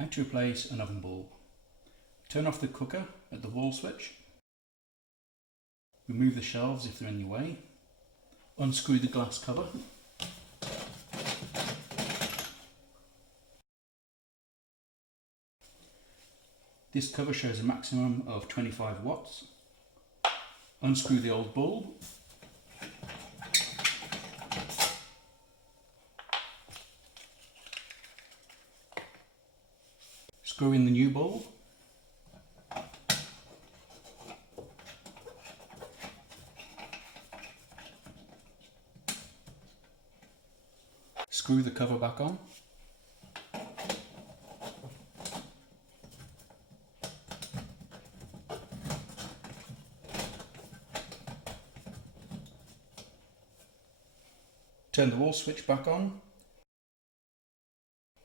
How to replace an oven bulb. Turn off the cooker at the wall switch. Remove the shelves if they're in your way. Unscrew the glass cover. This cover shows a maximum of 25 watts. Unscrew the old bulb. Screw in the new bulb. Screw the cover back on. Turn the wall switch back on.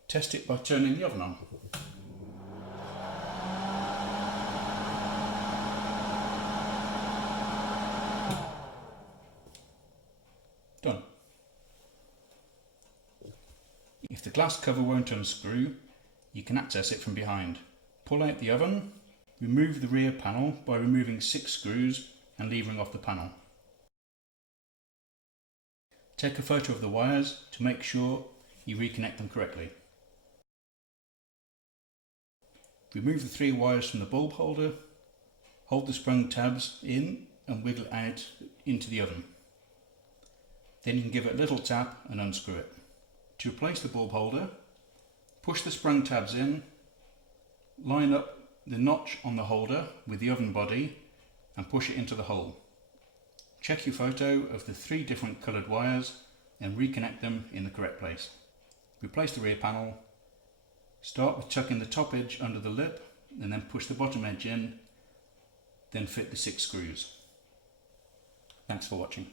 Test it by turning the oven on. Done. If the glass cover won't unscrew, you can access it from behind. Pull out the oven, remove the rear panel by removing 6 screws and levering off the panel. Take a photo of the wires to make sure you reconnect them correctly. Remove the 3 wires from the bulb holder, hold the sprung tabs in and wiggle it out into the oven. Then you can give it a little tap and unscrew it. To replace the bulb holder, push the sprung tabs in, line up the notch on the holder with the oven body and push it into the hole. Check your photo of the 3 different coloured wires and reconnect them in the correct place. Replace the rear panel. Start with tucking the top edge under the lip and then push the bottom edge in, then fit the 6 screws. Thanks for watching.